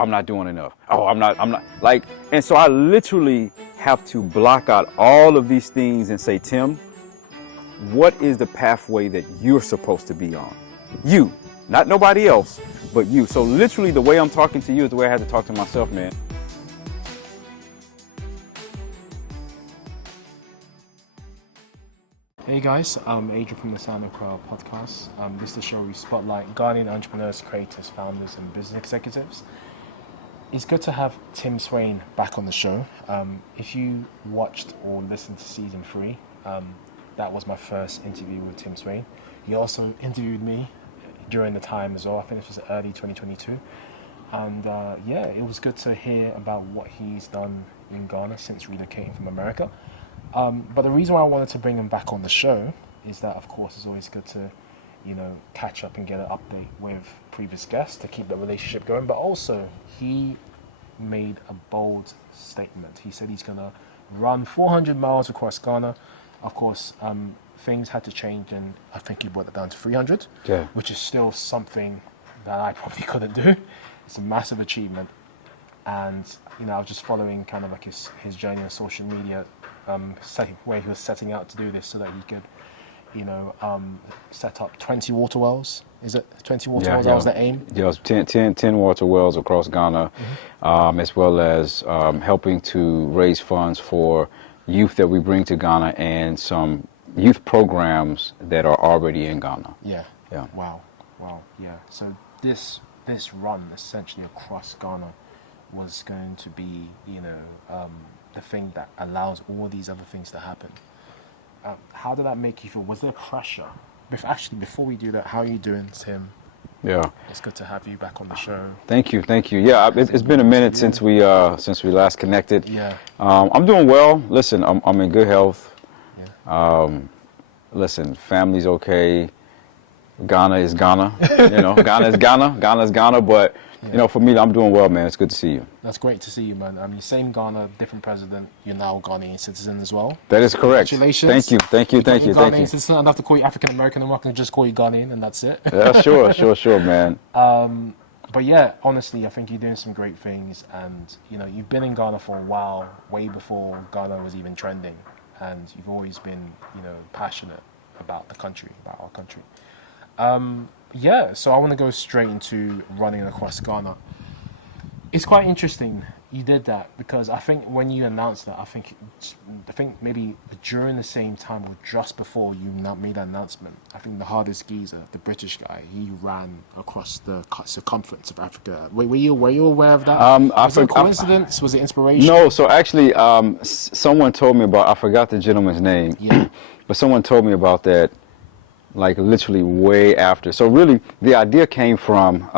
I'm not doing enough. Oh, I'm not like, and so I literally have to block out all of these things and say, Tim, what is the pathway that you're supposed to be on? You, not nobody else, but you. So literally the way I'm talking to you is the way I had to talk to myself, man. Hey guys, I'm Adrian from the Sound of Accra podcast. This is the show where we spotlight Ghanaian entrepreneurs, creators, founders, and business executives. It's good to have Tim Swain back on the show. If you watched or listened to season 3, that was my first interview with Tim Swain. He also interviewed me during the time as well. I think this was early 2022. And yeah, it was good to hear about what he's done in Ghana since relocating from America. But the reason why I wanted to bring him back on the show is that, of course, it's always good to, catch up and get an update with previous guests to keep the relationship going. But also, he made a bold statement. He said he's going to run 400 miles across Ghana. Of course, things had to change, and I think he brought it down to 300, which is still something that I probably couldn't do. It's a massive achievement. And, I was just following kind of like his journey on social media, where he was setting out to do this so that he could, set up 20 water wells. Is it 20 water wells? That was the aim? Yeah, it was 10 water wells across Ghana, as well as helping to raise funds for youth that we bring to Ghana and some youth programs that are already in Ghana. Yeah. Wow. Yeah. So this run essentially across Ghana was going to be, the thing that allows all these other things to happen. How did that make you feel? Was there pressure? Before we do that, how are you doing, Tim? Yeah, it's good to have you back on the show. Thank you. Yeah, it's been a minute since we last connected. Yeah. I'm doing well. Listen, I'm in good health. Yeah. Listen, family's okay. Ghana is Ghana. Ghana is Ghana. Ghana is Ghana. But for me, I'm doing well, man. It's good to see you. That's great to see you, man. I mean, same Ghana, different president. You're now a Ghanaian citizen as well. That is correct. Congratulations. Thank you. Ghanaian citizen. I don't have to call you African American. I'm not going to just call you Ghanaian, and that's it. Yeah, sure, man. But yeah, honestly, I think you're doing some great things, and you've been in Ghana for a while, way before Ghana was even trending, and you've always been, passionate about the country, about our country. So I want to go straight into running across Ghana. It's quite interesting you did that, because I think when you announced that, I think maybe during the same time or just before you made that announcement, I think the hardest geezer, the British guy, he ran across the circumference of Africa. Were you aware of that? Was it a coincidence? Was it inspiration? No, so actually, someone told me about, I forgot the gentleman's name, but someone told me about that, like literally way after. So really, the idea came from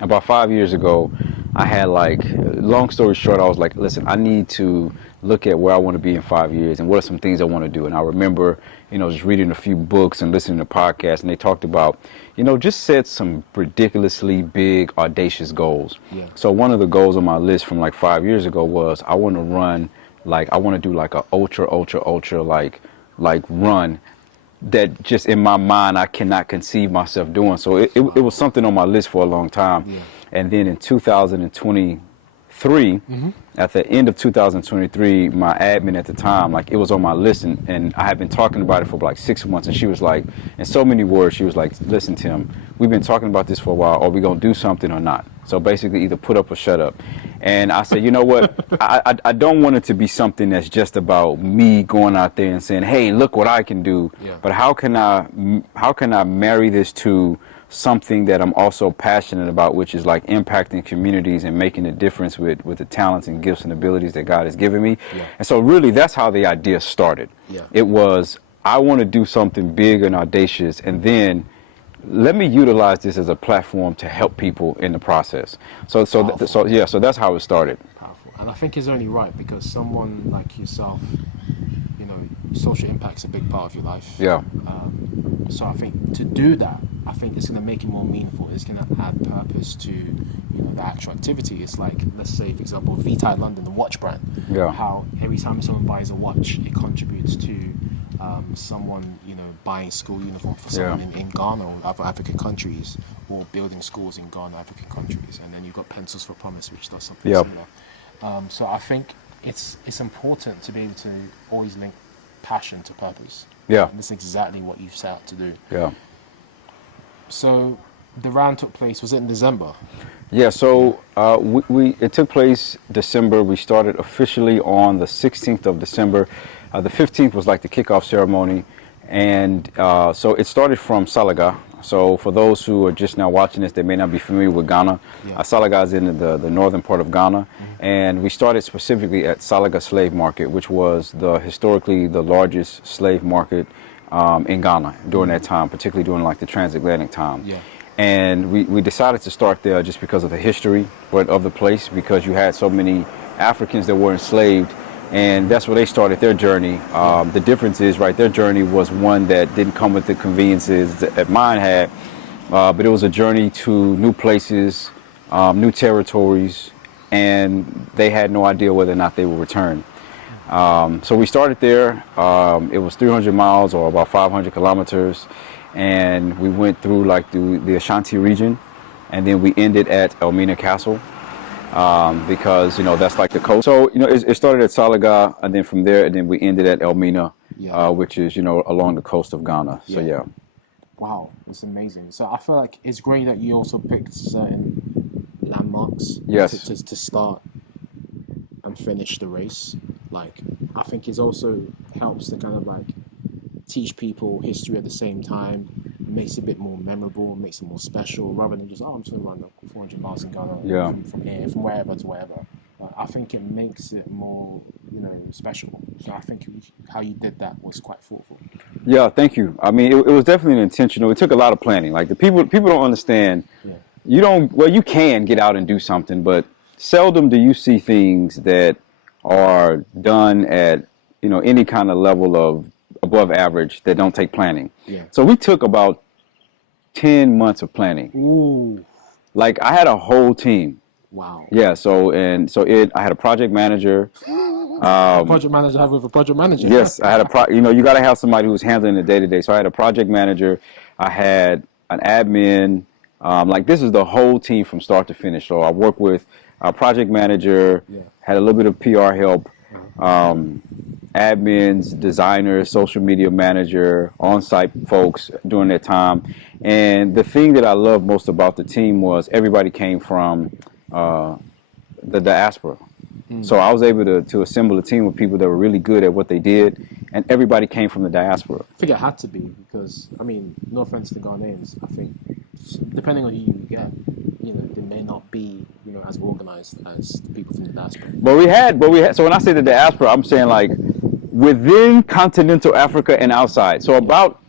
about 5 years ago. I had long story short, I was like, listen, I need to look at where I want to be in 5 years and what are some things I want to do. And I remember, just reading a few books and listening to podcasts, and they talked about, just set some ridiculously big, audacious goals. Yeah. So one of the goals on my list from 5 years ago was I want to run, I want to do a ultra run that just in my mind I cannot conceive myself doing. So it was something on my list for a long time. Yeah. And then in 2023, at the end of 2023, my admin at the time, it was on my list, and I had been talking about it for 6 months, and she was like, in so many words, she was like, listen, Tim, we've been talking about this for a while. Are we going to do something or not? So basically either put up or shut up. And I said, you know what? I don't want it to be something that's just about me going out there and saying, hey, look what I can do. Yeah. But how can I marry this to something that I'm also passionate about, which is impacting communities and making a difference with the talents and gifts and abilities that God has given me. Yeah. And so really that's how the idea started. Yeah. It was, I want to do something big and audacious, and then let me utilize this as a platform to help people in the process. So that's how it started. Powerful. And I think it's only right, because someone like yourself, social impact's a big part of your life. Yeah. So I think to do that, I think it's going to make it more meaningful. It's going to add purpose to the actual activity. It's like, let's say, for example, Vita London, the watch brand. Yeah. How every time someone buys a watch, it contributes to someone buying school uniform for someone in Ghana or other African countries, or building schools in Ghana, African countries, and then you've got Pencils for Promise, which does something similar. So I think it's important to be able to always link passion to purpose. Yeah. And that's exactly what you've set out to do. Yeah. So the round took place, was it in December? Yeah, so it took place December. We started officially on the 16th of December. The 15th was like the kickoff ceremony. And so it started from Salaga. So for those who are just now watching this, they may not be familiar with Ghana. Salaga is in the northern part of Ghana. And we started specifically at Salaga Slave Market, which was historically the largest slave market in Ghana during that time, particularly during like the transatlantic time. And we decided to start there just because of the history of the place, because you had so many Africans that were enslaved, and that's where they started their journey. The difference is, right, their journey was one that didn't come with the conveniences that mine had, but it was a journey to new places, new territories, and they had no idea whether or not they would return. So we started there. It was 300 miles, or about 500 kilometers. And we went through like the Ashanti region, and then we ended at Elmina Castle, because, you know, that's like the coast. So, you know, it started at Salaga, and then from there, and then we ended at Elmina, which is, you know, along the coast of Ghana. So, yeah. Wow, that's amazing. So I feel like it's great that you also picked certain landmarks to start and finish the race. Like, I think it also helps to kind of like teach people history at the same time. It makes it a bit more memorable, makes it more special, rather than just, I'm just going to run the 400 miles in Ghana from here, from wherever to wherever. I think it makes it more, you know, special. So I think how you did that was quite thoughtful. Yeah, thank you. I mean, it was definitely intentional. It took a lot of planning. Like, the people don't understand. You can get out and do something, but seldom do you see things that are done at, you know, any kind of level of above average that don't take planning. So we took about 10 months of planning. Ooh. Like, I had a whole team. Wow. Yeah. I had a project manager. Project manager have with a project manager. Yes, I had you know, you got to have somebody who's handling the day to day. So I had a project manager. I had an admin. Like, this is the whole team from start to finish. So I worked with a project manager. Had a little bit of PR help. Admins, designers, social media manager, on-site folks during that time. And the thing that I loved most about the team was everybody came from the diaspora. So I was able to assemble a team of people that were really good at what they did, and everybody came from the diaspora. I think it had to be, because, I mean, no offense to Ghanaians, I think depending on who you get, you know, they may not be, you know, as organized as the people from the diaspora. But we had. So when I say the diaspora, I'm saying like within continental Africa and outside. So about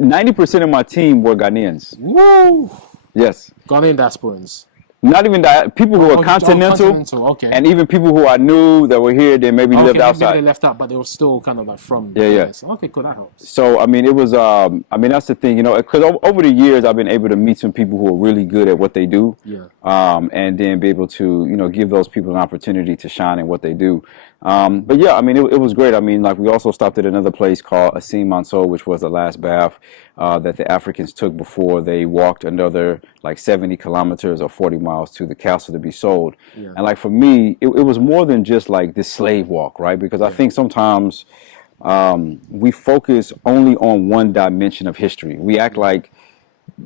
90% of my team were Ghanaians. Woo! Yes. Ghanaian diasporans. Not even people who are continental, okay. And even people who I knew that were here, they maybe lived outside. Maybe they left out, but they were still kind of like from. Okay, cool, that helps. So I mean, it was. I mean, that's the thing, you know, because over the years, I've been able to meet some people who are really good at what they do. And then be able to, you know, give those people an opportunity to shine in what they do. But yeah, I mean, it was great. I mean, like, we also stopped at another place called Asim Manso, which was the last bath that the Africans took before they walked another like 70 kilometers or 40 miles to the castle to be sold. And like, for me, it was more than just like this slave walk, right? Because I think sometimes we focus only on one dimension of history. We act like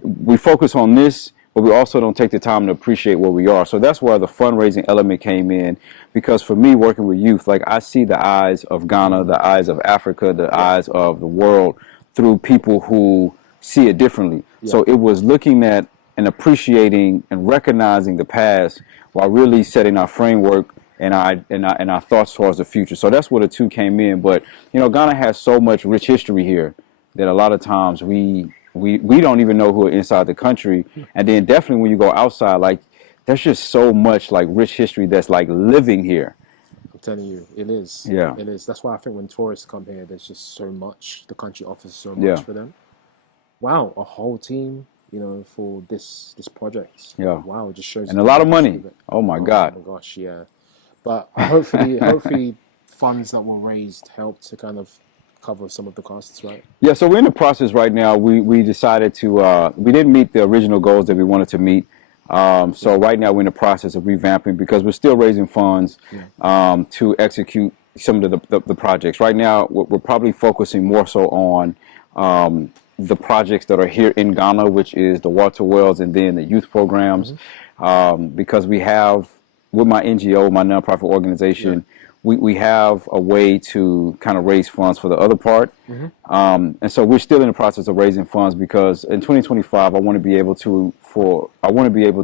we focus on this, but we also don't take the time to appreciate where we are. So that's where the fundraising element came in, because for me, working with youth, like, I see the eyes of Ghana, the eyes of Africa, the eyes of the world through people who see it differently. So it was looking at and appreciating and recognizing the past while really setting our framework and our thoughts towards the future. So that's where the two came in. But, you know, Ghana has so much rich history here that a lot of times we don't even know who are inside the country. And then definitely when you go outside, like, there's just so much like rich history that's like living here. I'm telling you, it is. Yeah. It is. That's why I think when tourists come here, there's just so much. The country offers so much for them. Wow, a whole team, you know, for this project. Yeah. Wow, it just shows. And a lot of money. Oh my God. Oh my gosh, yeah. But hopefully funds that were raised helped to kind of cover some of the costs, right? Yeah, so we're in the process right now. We decided to, we didn't meet the original goals that we wanted to meet. So right now we're in the process of revamping because we're still raising funds to execute some of the projects. Right now, we're probably focusing more so on the projects that are here in Ghana, which is the water wells and then the youth programs. Because we have, with my NGO, my nonprofit organization, we have a way to kind of raise funds for the other part. And so we're still in the process of raising funds because in 2025, I want to be able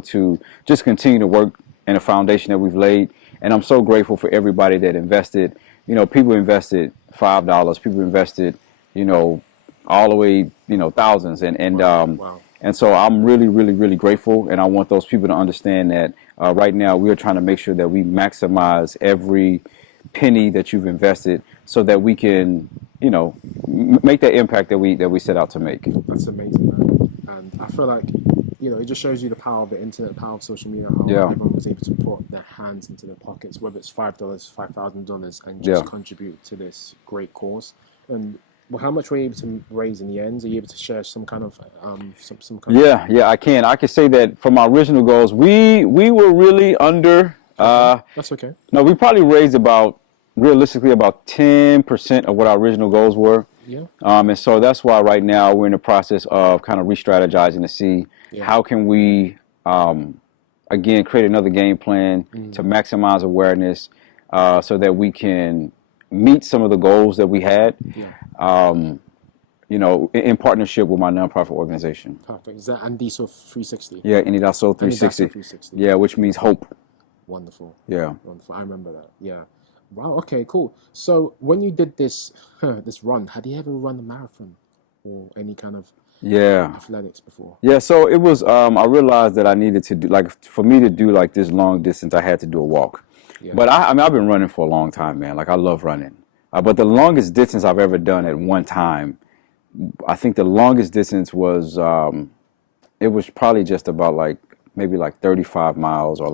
to just continue to work in a foundation that we've laid. And I'm so grateful for everybody that invested. You know, people invested $5, people invested, you know, all the way, you know, thousands. And so I'm really, really, really grateful. And I want those people to understand that right now we are trying to make sure that we maximize every penny that you've invested so that we can, you know, make that impact that we set out to make. That's amazing, man. And I feel like, you know, it just shows you the power of the internet, the power of social media, how everyone was able to put their hands into their pockets, whether it's $5, $5,000, and just contribute to this great cause. And well, how much were you able to raise in the end? Are you able to share some kind of Yeah, I can. I can say that from our original goals, we were really under. That's okay. No, we probably raised realistically about 10% of what our original goals were. Yeah. And so that's why right now we're in the process of kind of re-strategizing to see how can we, again, create another game plan to maximize awareness so that we can meet some of the goals that we had, you know, in partnership with my nonprofit organization. Perfect. Is that Andiso 360? Yeah, Inidaso 360. Yeah, which means hope. Wonderful. Yeah. Wonderful. I remember that. Yeah. Wow. Okay. Cool. So when you did this this run, had you ever run a marathon or any kind of athletics before? Yeah. So it was. I realized that I needed to do, like, for me to do like this long distance, I had to do a walk. Yeah. But I mean, I've been running for a long time, man. Like, I love running. But the longest distance I've ever done at one time, I think the longest distance was it was probably just about maybe 35 miles or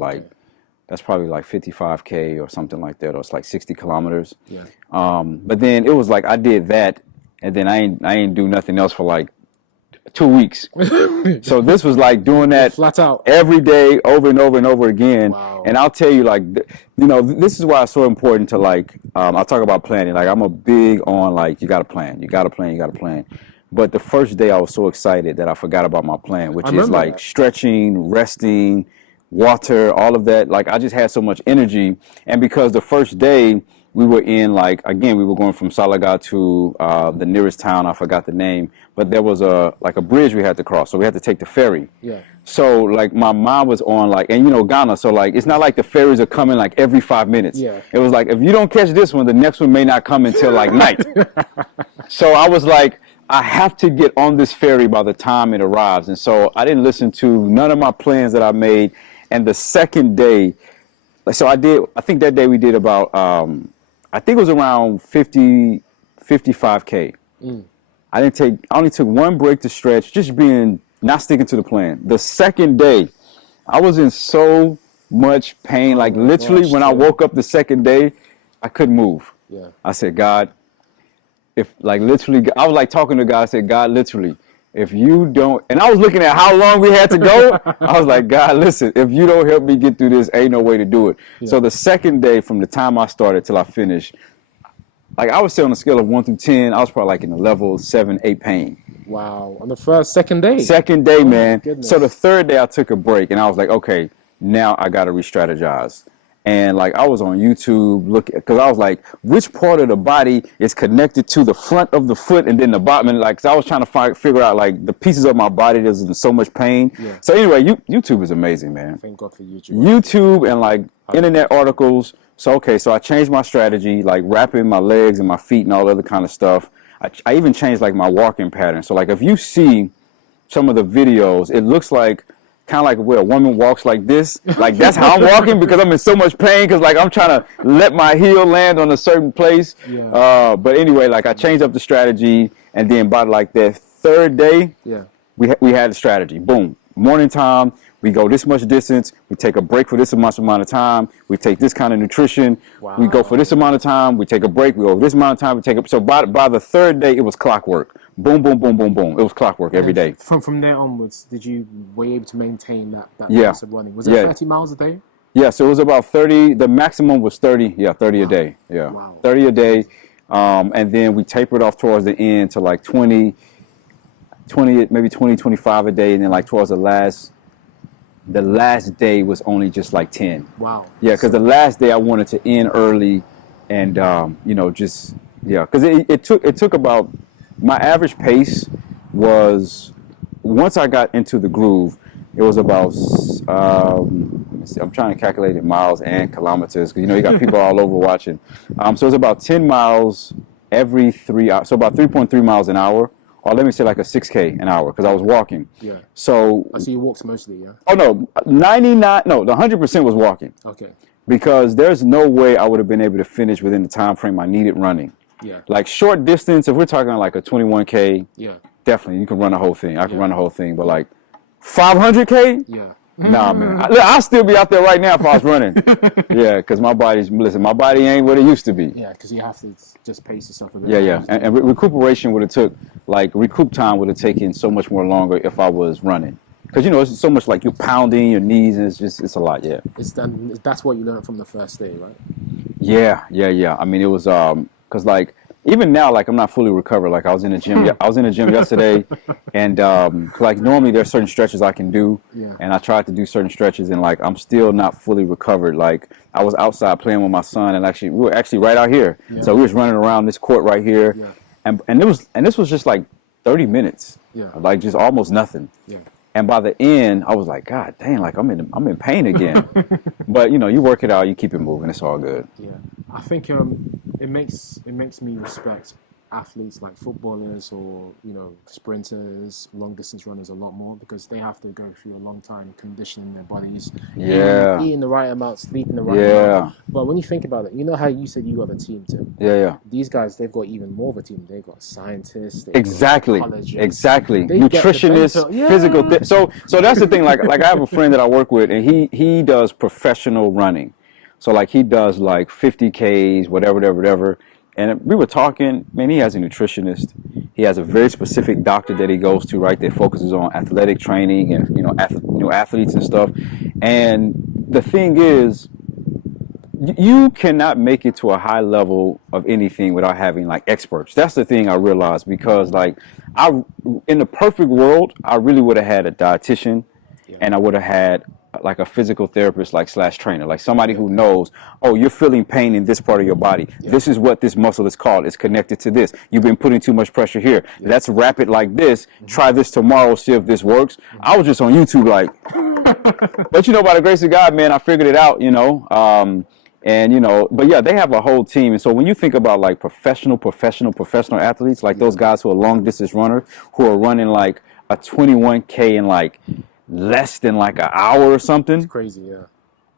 that's probably like 55K or something like that, or it's like 60 kilometers. Yeah. But then it was like I did that, and then I ain't do nothing else for like 2 weeks. So this was like doing that flat out every day, over and over and over again. Wow. And I'll tell you, like, you know, this is why it's so important to I'll talk about planning. Like, I'm a big on you got to plan, you got to plan. But the first day I was so excited that I forgot about my plan, which is like stretching, resting, water, all of that. Like, I just had so much energy. And because the first day we were in, we were going from Salaga to the nearest town, I forgot the name, but there was a bridge we had to cross, so we had to take the ferry. Yeah. So like my mind was on and you know, Ghana, so like it's not like the ferries are coming like every 5 minutes. Yeah. It was like, if you don't catch this one, the next one may not come until like night. So I was like, I have to get on this ferry by the time it arrives. And so I didn't listen to none of my plans that I made. And the second day, so I think that day we did about, I think it was around 55K. I only took one break to stretch, just not sticking to the plan. The second day, I was in so much pain. Like, literally, when I woke up the second day, I couldn't move. Yeah. I said, God, literally, I was talking to God, I said, God, literally, if you don't, and I was looking at how long we had to go. I was like, God, listen, if you don't help me get through this, ain't no way to do it. Yeah. So the second day, from the time I started till I finished, I would say on a scale of 1 through 10, I was probably in a level 7, 8 pain. Wow. On the second day? Second day, man. So the third day I took a break and I was like, okay, now I got to re-strategize. And I was on YouTube because I was like, which part of the body is connected to the front of the foot and then the bottom? And cause I was trying to figure out the pieces of my body that's in so much pain. Yeah. So anyway, YouTube is amazing, man. Thank God for YouTube. YouTube and internet articles. So I changed my strategy, wrapping my legs and my feet and all other kind of stuff. I even changed my walking pattern. So if you see some of the videos, it looks kind of like where a woman walks like this. That's how I'm walking because I'm in so much pain because I'm trying to let my heel land on a certain place. Yeah. But anyway, I changed up the strategy, and then by that third day, we had a strategy. Boom. morning time, we go this much distance, we take a break for this amount of time, we take this kind of nutrition, we go for this amount of time, we take a break, we go this amount of time, we take a, so by the third day, it was clockwork. Boom, boom, boom, boom, boom. It was clockwork every day. From there onwards, were you able to maintain that pace of running? Was it 30 miles a day? Yeah, so it was about 30, the maximum was 30, 30 a day, 30 a day, and then we tapered off towards the end to like 20, maybe 20, 25 a day, and then like towards the last day was only just like 10. Wow. Yeah, because the last day I wanted to end early, and because it took about, my average pace was, once I got into the groove, it was about I'm trying to calculate it miles and kilometers, because you got people all over watching. So it was about 10 miles every 3 hours, so about 3.3 miles an hour. Or let me say like a 6K an hour, because I was walking. Yeah. So I see you walked mostly, yeah? Oh no, the 100% was walking. Okay. Because there's no way I would have been able to finish within the time frame I needed running. Yeah. Like short distance, if we're talking like a 21K, yeah, definitely you can run the whole thing. I can run the whole thing, but like 500K? Yeah. Nah, man. I'll still be out there right now if I was running. Yeah, because my body ain't what it used to be. Yeah, because you have to just pace yourself a bit. Yeah. And recuperation would have took, like, recoup time would have taken so much more longer if I was running. Because, it's so much like you're pounding your knees, and it's a lot, yeah. That's what you learned from the first day, right? Yeah. I mean, it was, because, like, even now, like, I'm not fully recovered. Like, I was in the gym. I was in the gym yesterday, and like normally there's certain stretches I can do, and I tried to do certain stretches, and like I'm still not fully recovered. Like I was outside playing with my son, and we were actually right out here. Yeah. So we was running around this court right here, and this was just like 30 minutes, like just almost nothing. Yeah. And by the end, I was like, God dang, like I'm in pain again. But you work it out, you keep it moving, it's all good. Yeah, I think it makes me respect athletes like footballers or sprinters, long distance runners a lot more, because they have to go through a long time conditioning their bodies, eating the right amount, sleeping the right amount. But when you think about it, how you said you got a team, Tim. Yeah. These guys, they've got even more of a team. They've got scientists. Exactly. Nutritionists, physical. So that's the thing. Like I have a friend that I work with, and he does professional running. So like he does like 50Ks, whatever. And we were talking, man, he has a nutritionist. He has a very specific doctor that he goes to, right, that focuses on athletic training and, athletes and stuff. And the thing is, you cannot make it to a high level of anything without having like experts. That's the thing I realized, because like in the perfect world, I really would have had a dietitian, and I would have had like a physical therapist, like / trainer, like somebody who knows, oh, you're feeling pain in this part of your body. This is what this muscle is called. It's connected to this. You've been putting too much pressure here. Let's wrap it like this. Try this tomorrow, see if this works. I was just on YouTube like, but by the grace of God, man, I figured it out, but yeah, they have a whole team. And so when you think about like professional athletes, like those guys who are long distance runners, who are running like a 21K in like less than like an hour or something. It's crazy, yeah.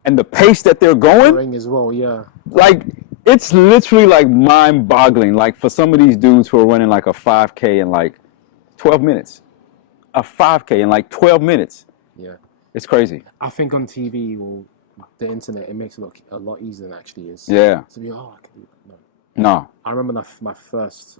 And the pace that they're going as well, yeah. Like it's literally like mind-boggling. Like for some of these dudes who are running like a 5K in like 12 minutes, a 5K in like 12 minutes. Yeah, it's crazy. I think on TV or the internet, it makes it look a lot easier than it actually is. Yeah. To be, I can do that. No. I remember I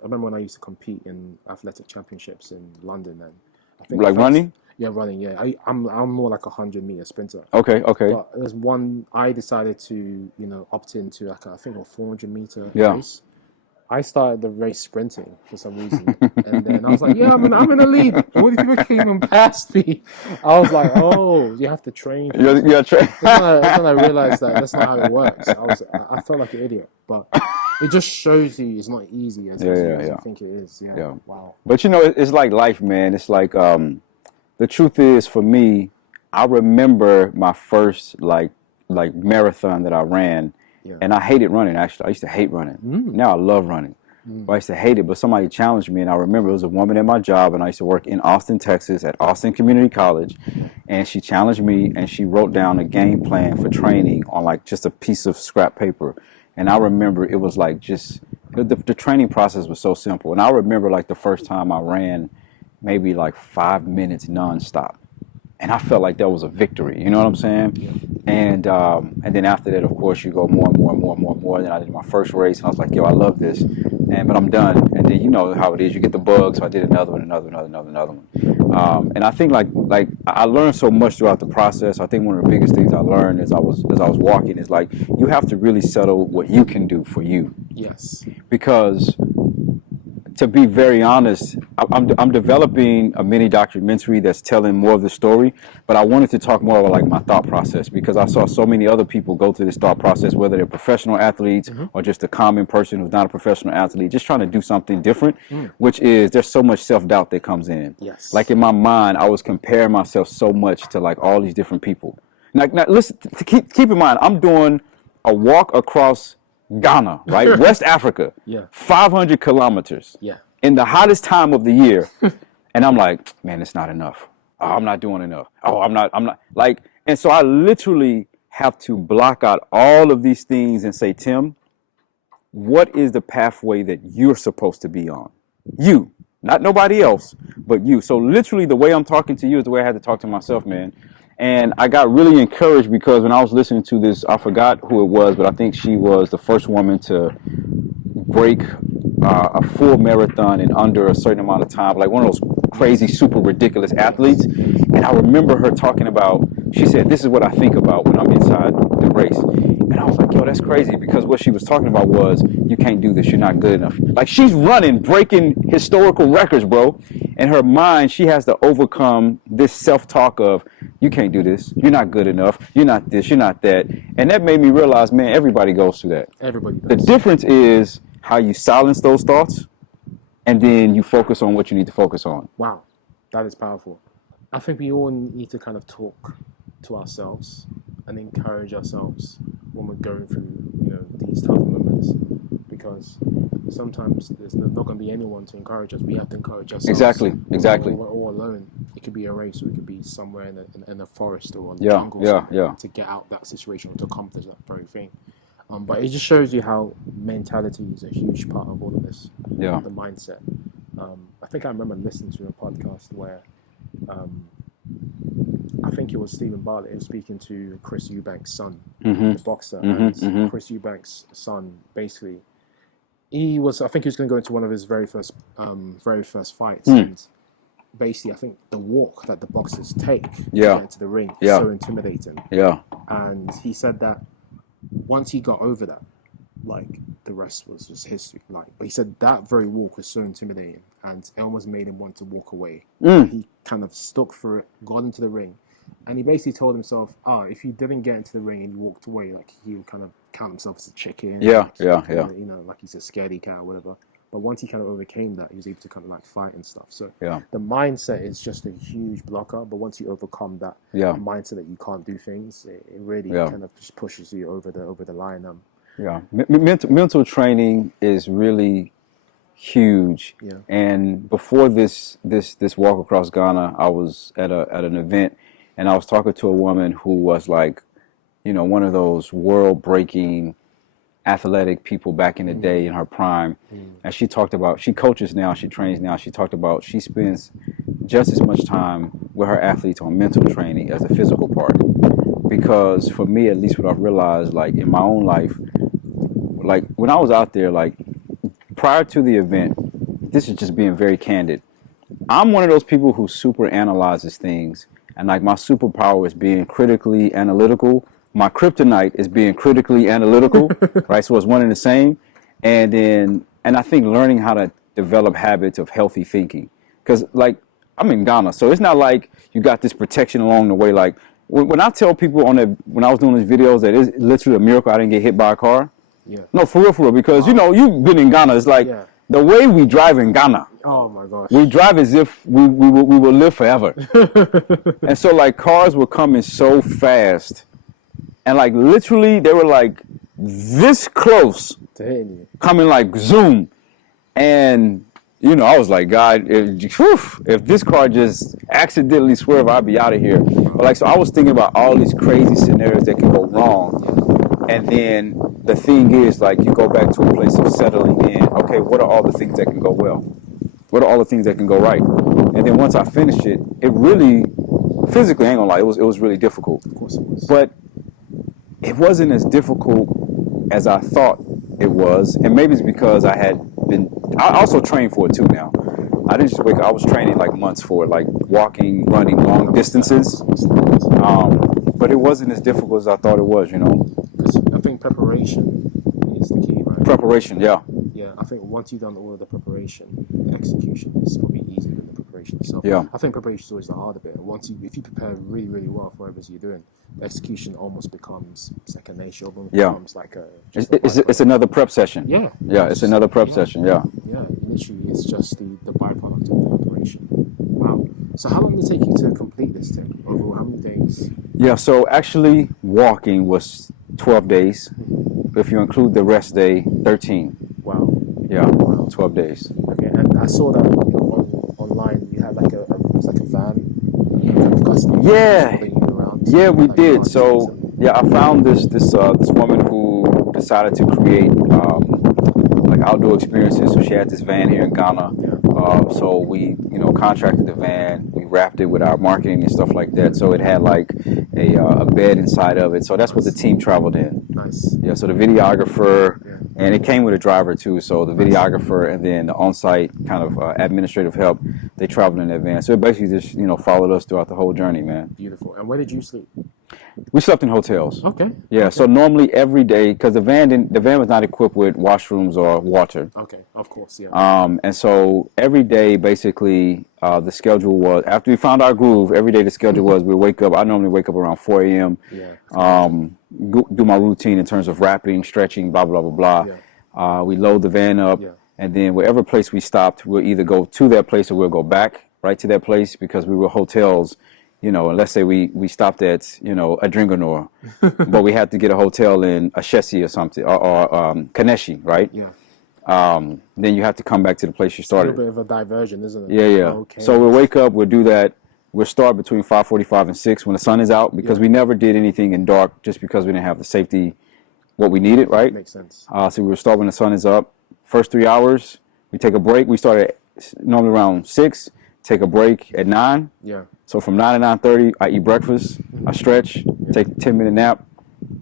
remember when I used to compete in athletic championships in London, and I think like running. Yeah, running. Yeah, I'm more like 100-meter sprinter. Okay. But there's one I decided to opt into like I think a 400-meter race. I started the race sprinting for some reason, and then I was like, I'm in the lead. All these people came and passed me. I was like, oh, you have to train. You got to train. Then I realized that that's not how it works. I felt like an idiot, but it just shows you it's not easy as you think it is. Yeah. Wow. But it's like life, man. It's like the truth is, for me, I remember my first like marathon that I ran. Yeah. And I hated running, actually. I used to hate running. Now I love running. But I used to hate it, but somebody challenged me, and I remember it was a woman at my job, and I used to work in Austin, Texas, at Austin Community College, and she challenged me, and she wrote down a game plan for training on like just a piece of scrap paper. And I remember it was like the training process was so simple. And I remember like the first time I ran maybe like 5 minutes nonstop. And I felt like that was a victory. You know what I'm saying? Yeah. And then after that, of course, you go more and more and more and more and more. Then I did my first race, and I was like, yo, I love this. But I'm done. And then you know how it is. You get the bug, so I did another one, another one. And I think like I learned so much throughout the process. I think one of the biggest things I learned as I was walking is like you have to really settle what you can do for you. Yes. Because to be very honest, I'm developing a mini documentary that's telling more of the story, but I wanted to talk more about like my thought process, because I saw so many other people go through this thought process, whether they're professional athletes or just a common person who's not a professional athlete, just trying to do something different, which is there's so much self-doubt that comes in. Yes. Like in my mind, I was comparing myself so much to like all these different people. Now listen, keep in mind, I'm doing a walk across Ghana, right? West Africa. Yeah. 500 kilometers. Yeah. In the hottest time of the year. And I'm like, man, it's not enough. Oh, I'm not doing enough. Oh, I'm not like, and so I literally have to block out all of these things and say, Tim, what is the pathway that you're supposed to be on? You, not nobody else, but you. So literally the way I'm talking to you is the way I had to talk to myself, man. And I got really encouraged because when I was listening to this, I forgot who it was, but I think she was the first woman to break a full marathon in under a certain amount of time, like one of those crazy, super ridiculous athletes. And I remember her talking about, she said, this is what I think about when I'm inside the race. And I was like, yo, that's crazy, because what she was talking about was, you can't do this, you're not good enough. Like, she's running, breaking historical records, bro. In her mind, she has to overcome this self-talk of, you can't do this, you're not good enough, you're not this, you're not that. And that made me realize, man, everybody goes through that. Everybody does. The difference is how you silence those thoughts, and then you focus on what you need to focus on. Wow, that is powerful. I think we all need to kind of talk to ourselves and encourage ourselves when we're going through, these tough moments, because sometimes there's not going to be anyone to encourage us. We have to encourage ourselves. Exactly. We're all alone. It could be a race, or it could be somewhere in a forest or in the jungle to get out that situation or to accomplish that very thing. But it just shows you how mentality is a huge part of all of this. Yeah. The mindset. I think I remember listening to a podcast where I think it was Stephen Bartlett. He was speaking to Chris Eubank's son, the boxer, and Chris Eubank's son basically. I think he was going to go into one of his very first fights, and basically, I think the walk that the boxers take to get into the ring is so intimidating. Yeah. And he said that once he got over that, like, the rest was just history. Like, but he said that very walk was so intimidating, and it almost made him want to walk away. He kind of stuck through it, got into the ring, and he basically told himself, if he didn't get into the ring and he walked away, like, he would kind of count himself as a chicken. Like he's a scaredy cat or whatever. But once he kind of overcame that, he was able to kind of like fight and stuff. So the mindset is just a huge blocker. But once you overcome that mindset that you can't do things, it really kind of just pushes you over the line. Mental training is really huge. Yeah. And before this walk across Ghana, I was at an event, and I was talking to a woman who was like, one of those world-breaking athletic people back in the day in her prime. And she talked about, she coaches now, she trains now, she talked about she spends just as much time with her athletes on mental training as the physical part. Because for me, at least what I've realized, like in my own life, like when I was out there, like prior to the event, this is just being very candid, I'm one of those people who super analyzes things, and like my superpower is being critically analytical. My kryptonite is being critically analytical, right? So it's one and the same. And I think learning how to develop habits of healthy thinking. Because, like, I'm in Ghana, so it's not like you got this protection along the way. Like, when I tell people when I was doing these videos that it's literally a miracle I didn't get hit by a car. Yeah. No, for real, because, you've been in Ghana. It's like the way we drive in Ghana. Oh, my gosh. We drive as if we will live forever. And so, like, cars were coming so fast. And like literally, they were like this close, coming like zoom, and I was like, God, if this car just accidentally swerve, I'd be out of here. But like, so I was thinking about all these crazy scenarios that can go wrong, and then the thing is, like, you go back to a place of settling in. Okay, what are all the things that can go well? What are all the things that can go right? And then once I finished it, it really physically, I ain't gonna lie, it was really difficult. Of course it was. But it wasn't as difficult as I thought it was, and maybe it's because I also trained for it too now. I didn't just wake up, I was training like months for it, like walking, running long distances. But it wasn't as difficult as I thought it was, you know. Because I think preparation is the key, right? Preparation, yeah. Yeah, I think once you've done all of the preparation, the execution is probably easier than the preparation itself. Yeah. I think preparation is always the harder bit. If you prepare really, really well for whatever you're doing, the execution almost becomes second nature. Becomes like it's another prep session. Yeah. Yeah, it's another prep session, yeah. Yeah, literally it's just the byproduct of the preparation. Wow. So how long did it take you to complete this thing? Overall, how many days? Yeah, so actually walking was 12 days. If you include the rest day, 13. Wow. Yeah, wow. 12 days. Okay, and I saw that online you had like a van. Yeah. Yeah, we did. So yeah, I found this woman who decided to create like outdoor experiences. So she had this van here in Ghana. So we contracted the van. We wrapped it with our marketing and stuff like that. So it had like a bed inside of it. So that's what the team traveled in. Nice. Yeah. So the videographer. And it came with a driver too, so the videographer and then the on-site kind of administrative help, they traveled in that van. So it basically just, followed us throughout the whole journey, man. Beautiful. And where did you sleep? We slept in hotels. Okay. Yeah, okay. So normally every day, because the van was not equipped with washrooms or water. Okay, of course, yeah. And so every day, basically, the schedule was, after we found our groove, every day the schedule was, I normally wake up around 4 a.m., do my routine in terms of wrapping, stretching, blah, blah, blah, blah. Yeah. We load the van up, and then wherever place we stopped, we'll either go to that place or we'll go back right to that place because we were hotels, and let's say we stopped at, Adringanor, but we had to get a hotel in Ashesi or something, or Kaneshi, right? Yeah. Then you have to come back to the place you started. It's a little bit of a diversion, isn't it? Yeah. Okay. So we'll wake up, we'll do that. We'll start between 5:45 and 6 when the sun is out because we never did anything in dark just because we didn't have the safety, what we needed, right? Makes sense. So we will start when the sun is up. First 3 hours, we take a break. We start at normally around 6, take a break at 9. Yeah. So from 9 to 9:30, I eat breakfast, I stretch, take a 10-minute nap.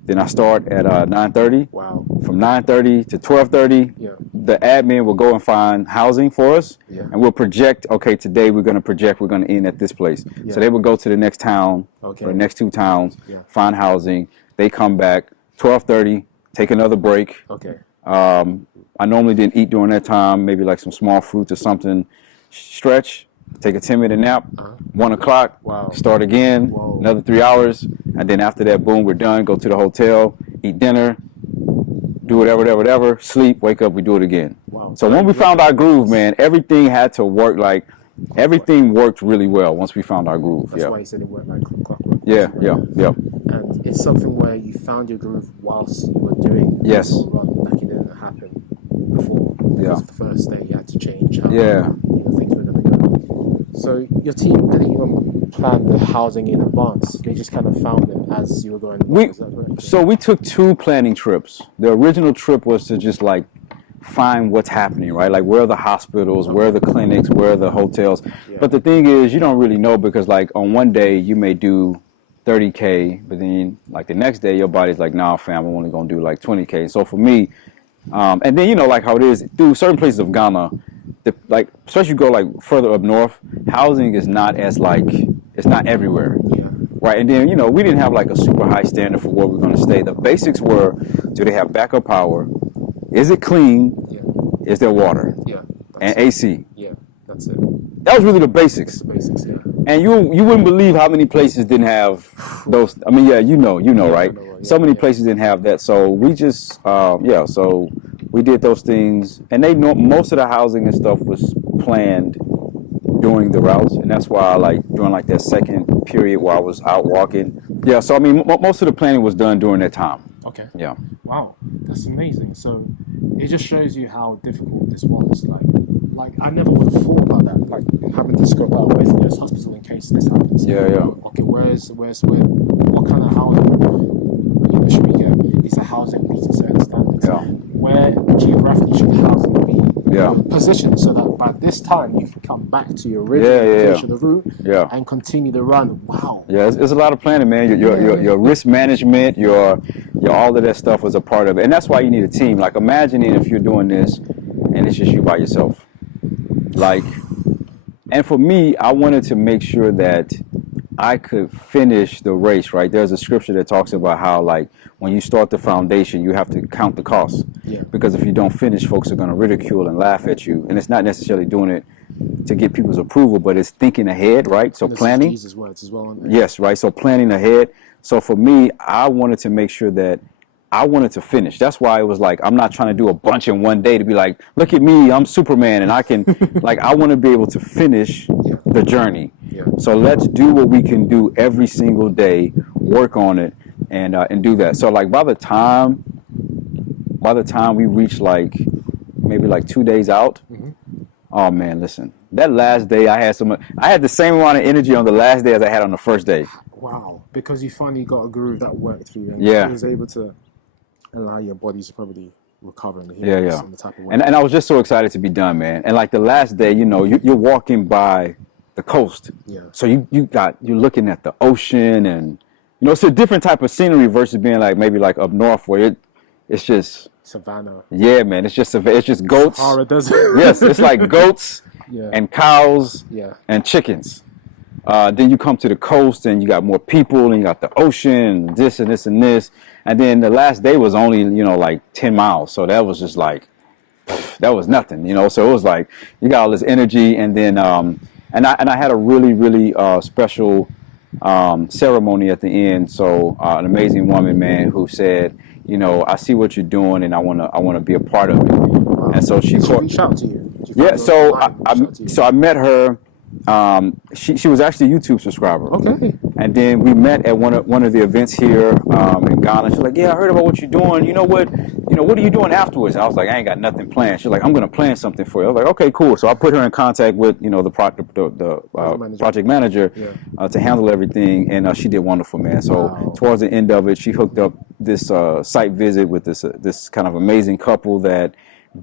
Then I start at 9:30. Wow. From 9:30 to 12:30, the admin will go and find housing for us, and we'll project, okay, today we're going to end at this place. So they will go to the next town, or the next 2 towns, find housing. They come back, 12:30, take another break. Okay. I normally didn't eat during that time, maybe like some small fruits or something. Stretch, take a 10-minute nap, 1 o'clock, start again, another 3 hours, and then after that, boom, we're done, go to the hotel, eat dinner, do whatever, sleep, wake up, we do it again. Wow. So when we found our groove, man, everything had to work everything worked really well once we found our groove. That's why you said it worked like clockwork. Yeah. And it's something where you found your groove whilst you were doing yes. the run, like it didn't happen before. Because the first day you had to change how things were going to go. So your team didn't even plan the housing in advance. They just kind of found it as you were going along. So we took 2 planning trips. The original trip was to just like find what's happening, right? Like where are the hospitals, where are the clinics, where are the hotels. But the thing is, you don't really know because like on one day you may do 30K, but then like the next day your body's like, nah fam, I'm only gonna do like 20K. So for me, and then like how it is through certain places of Ghana, especially you go like further up north, housing is not as like, it's not everywhere. Right, and then we didn't have like a super high standard for where we're going to stay. The basics were: do they have backup power? Is it clean? Is there water? And AC? Yeah, that's it. That was really the basics. The basics, And you wouldn't believe how many places didn't have those. I mean, you know, right? So many places didn't have that. So we just, so we did those things, and most of the housing and stuff was planned during the routes, and that's why during like that second period where I was out walking. Yeah, so I mean, most of the planning was done during that time. Okay. Yeah. Wow, that's amazing. So it just shows you how difficult this was. Like I never would have thought about that. Like having to scope out where's the nearest hospital in case this happens. Yeah. Okay, where? What kind of housing should we get? Is the housing meeting certain standards? Yeah. Where geographically should housing be position so that by this time you can come back to your original position of the route and continue the run. Wow. Yeah, it's a lot of planning, man. Your risk management, your all of that stuff was a part of it, and that's why you need a team. Like, imagining if you're doing this and it's just you by yourself. Like, and for me, I wanted to make sure that I could finish the race, right? There's a scripture that talks about how, like, when you start the foundation, you have to count the cost. Yeah. Because if you don't finish, folks are going to ridicule and laugh at you. And it's not necessarily doing it to get people's approval, but it's thinking ahead, right? So planning. Jesus' words as well, aren't they? Yes, right. So planning ahead. So for me, I wanted to make sure that I wanted to finish. That's why it was like, I'm not trying to do a bunch in one day to be like, look at me, I'm Superman, and I can, like, I want to be able to finish the journey. Yeah. So let's do what we can do every single day, work on it, and do that. So, like, by the time we reach, like, maybe like 2 days out, oh man, listen, that last day I had the same amount of energy on the last day as I had on the first day. Wow, because you finally got a groove that worked for you, and Yeah. you was able to allow your body to probably recover and heal Yeah. in the type of way. And I was just so excited to be done, man. And like the last day, you know, you're walking by the coast. Yeah. So you're looking at the ocean, and you know, it's a different type of scenery versus being like maybe like up north where it's just Savannah. Yeah, man. It's just goats. Sahara Desert. Yes, it's like goats and cows and chickens. Then you come to the coast and you got more people and you got the ocean and this and this and this. And then the last day was only, you know, like 10 miles. So that was just like, that was nothing, you know. So it was like, you got all this energy. And then, and I had a really, really special ceremony at the end. So an amazing woman, man, who said, you know, I see what you're doing and I want to be a part of it. And so she reached out to you. Yeah. So I met her. She was actually a YouTube subscriber. Okay. And then we met at one of the events here in Ghana. She's like, yeah, I heard about what you're doing. You know what are you doing afterwards? And I was like, I ain't got nothing planned. She's like, I'm going to plan something for you. I was like, okay, cool. So I put her in contact with, you know, the project manager to handle everything. And she did wonderful, man. So towards the end of it, she hooked up this site visit with this kind of amazing couple that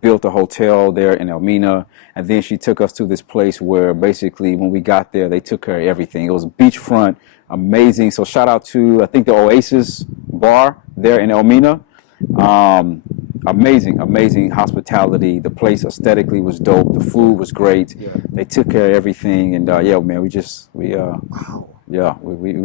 built a hotel there in Elmina, and then she took us to this place where basically when we got there, they took care of everything. It was beachfront, amazing. So shout out to, I think, the Oasis bar there in Elmina. Amazing hospitality. The place aesthetically was dope. The food was great. They took care of everything, and yeah, man, we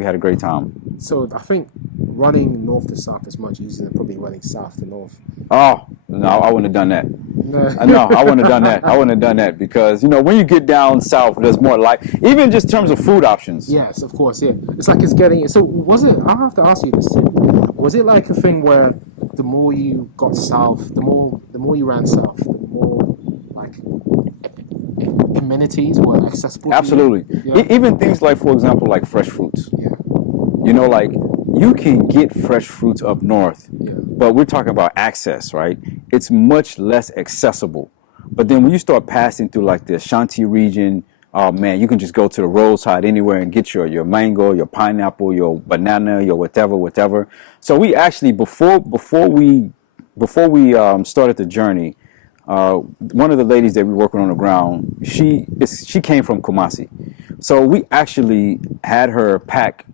had a great time. So I think running north to south is much easier than probably running south to north. Oh, no, I wouldn't have done that. No, I wouldn't have done that. I wouldn't have done that because, you know, when you get down south, there's more like, even just in terms of food options. Yes, of course, yeah. It's like it's getting, so was it, I'll have to ask you this, Tim. Was it like a thing where the more you got south, the more you ran south, the more like amenities were accessible? Absolutely. To you? Yeah. Even things like, for example, like fresh fruits. Yeah. You know, like you can get fresh fruits up north, Yeah. but we're talking about access, right? It's much less accessible. But then when you start passing through like the Ashanti region, oh man, you can just go to the roadside anywhere and get your mango, your pineapple, your banana, your whatever. So we actually, before we started the journey, one of the ladies that we were working on the ground, she came from Kumasi. So we actually had her pack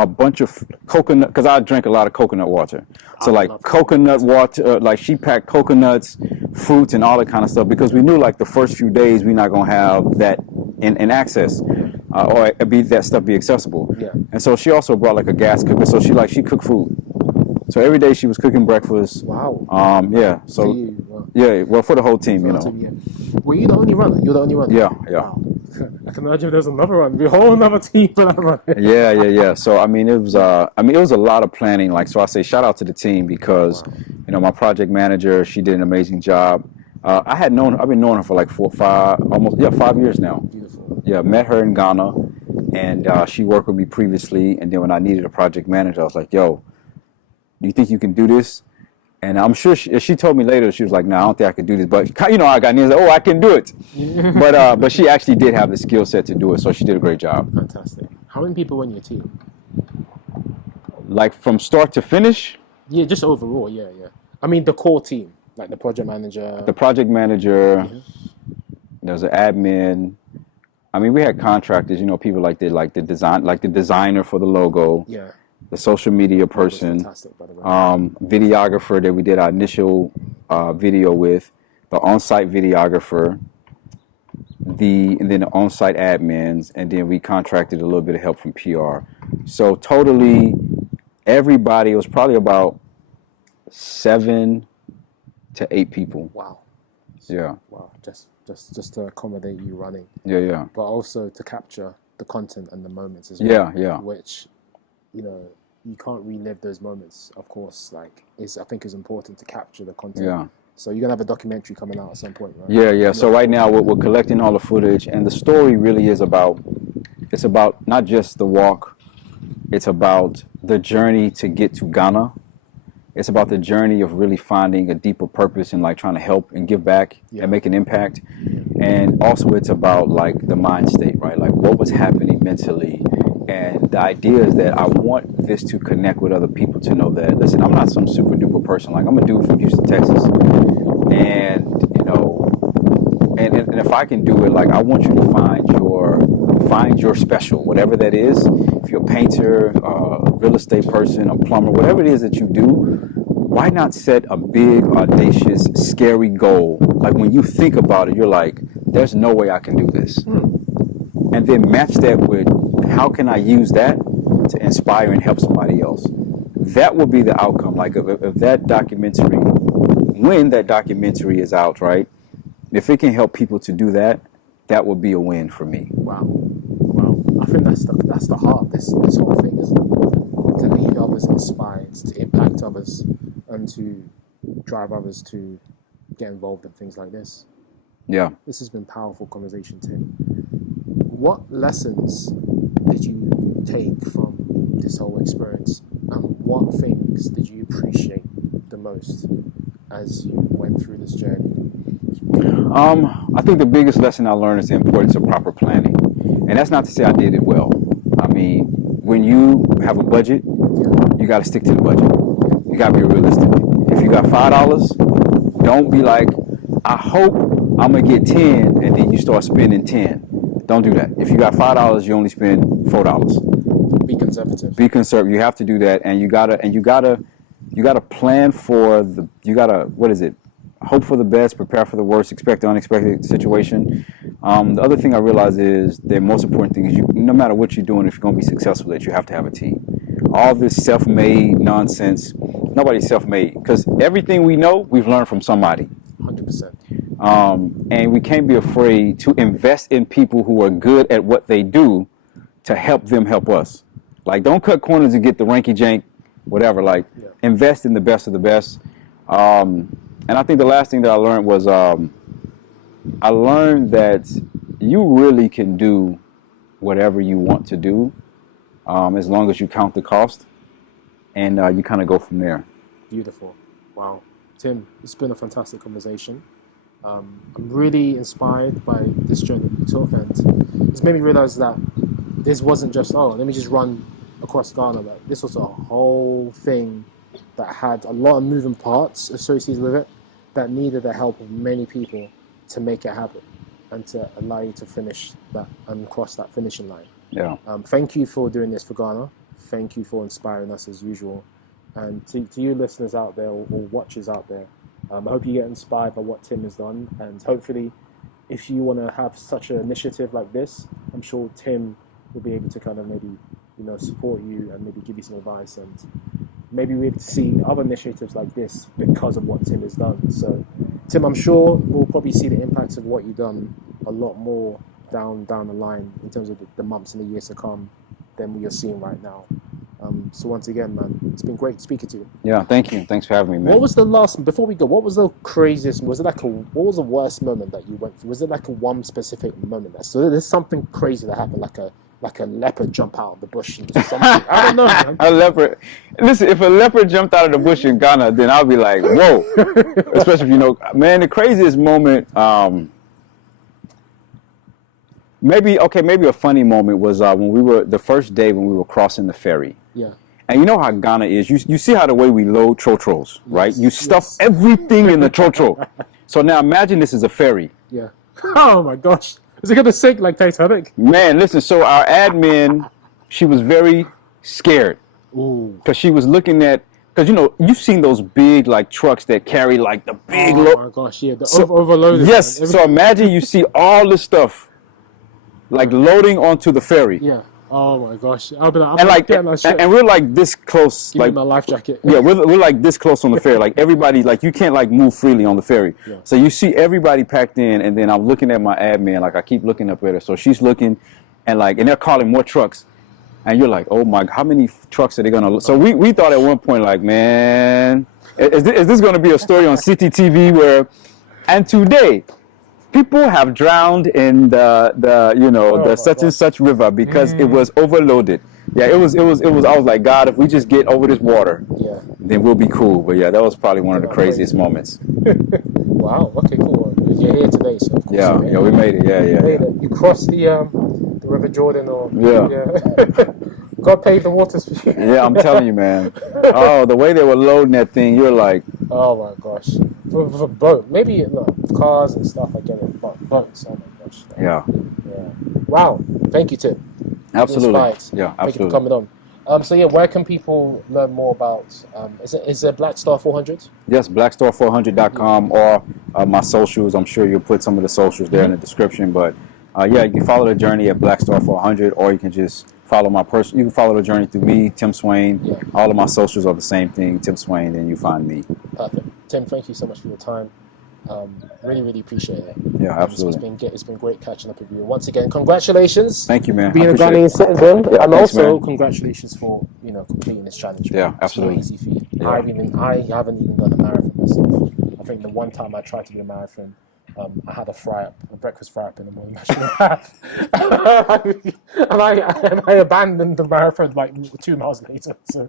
a bunch of coconut, because I drink a lot of coconut water. So like coconut water, like she packed coconuts, fruits, and all that kind of stuff, because we knew like the first few days we're not gonna have that in access, or that stuff be accessible. Yeah. And so she also brought like a gas cooker, so she cooked food. So every day she was cooking breakfast. Wow. Yeah. So for you, wow. yeah, well for the whole team, you know. Were you the only runner? You're the only runner. Yeah. Wow. I can imagine there's another one, a whole another team for that one. Yeah. So I mean, it was a lot of planning. Like, so I say shout out to the team because, you know, my project manager, she did an amazing job. I've been knowing her for like 5 years now. Beautiful. Yeah, met her in Ghana, and she worked with me previously. And then when I needed a project manager, I was like, yo, do you think you can do this? And I'm sure she told me later, she was like, no, I don't think I could do this. But, you know, I got news, like, oh, I can do it. But she actually did have the skill set to do it. So she did a great job. Fantastic. How many people were in your team? Like from start to finish? Yeah, just overall, yeah. I mean, the core team. Like the project manager. The project manager. There's an admin. I mean, we had contractors. You know, people like the designer for the logo. Yeah. The social media person. Fantastic, by the way. Videographer that we did our initial video with. The on-site videographer. And then the on-site admins, and then we contracted a little bit of help from PR. So totally, everybody, it was probably about 7 to 8 people. Wow. Yeah. Wow. Just to accommodate you running. Yeah. But also to capture the content and the moments as well. Yeah. Which, you know, you can't relive those moments. Of course, like I think is important to capture the content. Yeah. So you're gonna have a documentary coming out at some point, right? Yeah. So right now we're collecting all the footage, and the story really is about. It's about not just the walk. It's about the journey to get to Ghana. It's about the journey of really finding a deeper purpose and like trying to help and give back and make an impact. And also it's about like the mind state, right? Like what was happening mentally. And the idea is that I want this to connect with other people to know that, listen, I'm not some super duper person. Like I'm a dude from Houston, Texas. And, you know, and if I can do it, like I want you to find your special, whatever that is. If you're a painter, a real estate person, a plumber, whatever it is that you do, why not set a big, audacious, scary goal? Like when you think about it, you're like, there's no way I can do this. And then match that with how can I use that to inspire and help somebody else? That will be the outcome. Like if that documentary, when that documentary is out, right? If it can help people to do that, that would be a win for me. Wow. I think that's the heart of this whole thing, isn't it? To lead others inspired, to impact others, and to drive others to get involved in things like this. Yeah. This has been a powerful conversation, Tim. What lessons did you take from this whole experience, and what things did you appreciate the most as you went through this journey? I think the biggest lesson I learned is the importance of proper planning. And that's not to say I did it well. I mean, when you have a budget, you got to stick to the budget. You got to be realistic. If you got $5, don't be like, I hope I'm going to get 10, and then you start spending 10. Don't do that. If you got $5, you only spend $4. Be conservative. Be conservative. You have to do that, and you gotta plan for what is it? Hope for the best, prepare for the worst, expect the unexpected situation. The other thing I realize is the most important thing is no matter what you're doing, if you're going to be successful, that you have to have a team. All this self-made nonsense, nobody's self-made, because everything we know, we've learned from somebody. 100%. And we can't be afraid to invest in people who are good at what they do to help them help us. Like, don't cut corners and get the ranky-jank, whatever. Like, invest in the best of the best. And I think the last thing that I learned was I learned that you really can do whatever you want to do as long as you count the cost, and you kind of go from there. Beautiful. Wow. Tim, it's been a fantastic conversation. I'm really inspired by this journey you took, and it's made me realize that this wasn't just, let me just run across Ghana. But this was a whole thing that had a lot of moving parts associated with it that needed the help of many people to make it happen and to allow you to finish that and cross that finishing line. Yeah. Thank you for doing this for Ghana. Thank you for inspiring us as usual. And to you listeners out there or watchers out there, I hope you get inspired by what Tim has done. And hopefully, if you want to have such an initiative like this, I'm sure Tim will be able to kind of maybe, support you and maybe give you some advice, and maybe we'll be able to see other initiatives like this because of what Tim has done. So, Tim, I'm sure we'll probably see the impacts of what you've done a lot more down the line in terms of the months and the years to come than we are seeing right now. So once again, man, it's been great speaking to you. Yeah, thank you. Thanks for having me, man. What was the last, before we go, what was the craziest, what was the worst moment that you went through? Was it like a one specific moment? So there's something crazy that happened, like a leopard jump out of the bush and something. I don't know, man. A leopard. Listen, if a leopard jumped out of the bush in Ghana, then I'll be like, whoa. Especially if man, the craziest moment, maybe a funny moment was when the first day when we were crossing the ferry. Yeah. And you know how Ghana is. You see how the way we load trotros, right? You stuff everything in the trotro. So now imagine this is a ferry. Yeah. Oh my gosh. Is it going to sink like Titanic? Man, listen, so our admin, she was very scared. Because she was looking at, because, you know, you've seen those big, like, trucks that carry, like, the big Oh my gosh, yeah, overloaded. Yes, so imagine you see all this stuff, like, loading onto the ferry. Yeah. Oh my gosh. I'll be like, And, like, and we're, like, this close. Give like me my life jacket. Yeah, we're, like, this close on the ferry. Like, everybody, like, you can't, like, move freely on the ferry. Yeah. So you see everybody packed in, and then I'm looking at my admin, like, I keep looking up at her. So she's looking, and, like, and they're calling more trucks. And you're like, oh my, how many trucks are they gonna? So we thought at one point, like, man, is this gonna be a story on CCTV where? And today, people have drowned in the such and such river because it was overloaded. Yeah, it was. I was like, God, if we just get over this water, then we'll be cool. But yeah, that was probably one of the craziest moments. Wow. Okay. Cool. You're here today, so of course Yeah, we made it. Yeah. You crossed the River Jordan, or yeah. God paved the waters for you. Yeah, I'm telling you, man. Oh, the way they were loading that thing, you're like, oh my gosh. For boat, maybe cars and stuff, I get it, but boats, oh my gosh. yeah. Wow. Thank you, Tim. Absolutely. Inspired. Yeah, Thank you for absolutely. coming on. So yeah, where can people learn more about? Is it Blackstar 400? Yes, blackstar400.com or my socials. I'm sure you'll put some of the socials there in the description. But yeah, you can follow the journey at Blackstar400, or you can just follow my person. You can follow the journey through me, Tim Swain. Yeah. All of my socials are the same thing, Tim Swain. Then you find me. Perfect. Tim, thank you so much for your time. Really, really appreciate it. Yeah, absolutely. It's been great catching up with you. Once again, congratulations. Thank you, man. Being I a appreciate Ghanaian it. citizen, and Thanks, also man. congratulations for completing this challenge. Yeah, It's no absolutely. easy feat. Yeah. I haven't even done a marathon myself. I think the one time I tried to do a marathon, I had a breakfast fry up in the morning. and I abandoned the marathon like 2 miles later. So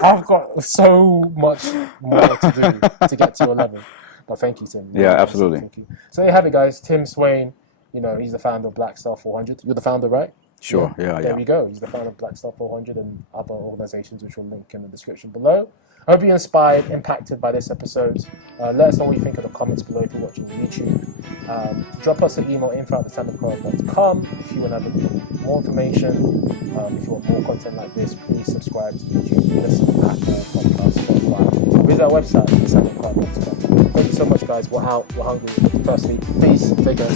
I've got so much more to do to get to your level. But thank you, Tim. Yeah, absolutely. Thank you. So there you have it, guys. Tim Swain, he's the founder of Blackstar 400. You're the founder, right? Sure. Yeah. There we go. He's the founder of Blackstar 400 and other organizations, which will link in the description below. I hope you're inspired, impacted by this episode. Let us know what you think in the comments below if you're watching on YouTube. Drop us an email, info@thestandardcrowd.com if you want to have more information. If you want more content like this, please subscribe to YouTube, listen to Apple Podcasts, Spotify. Visit our website, thestandardcrowd.com. Thank you so much, guys. We're out. We're hungry. Firstly, peace. Take care.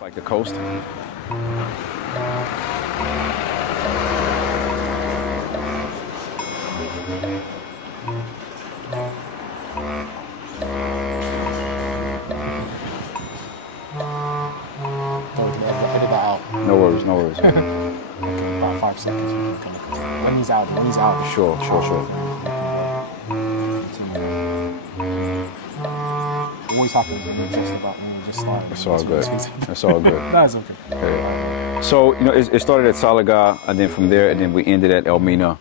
Like the coast. Edit that out. No worries. About 5 seconds. We can look at it. When he's out. Sure. Always happens when you just start. It's all good. It's all good. That's okay. Yeah. So it started at Salaga, and then from there, and then we ended at Elmina.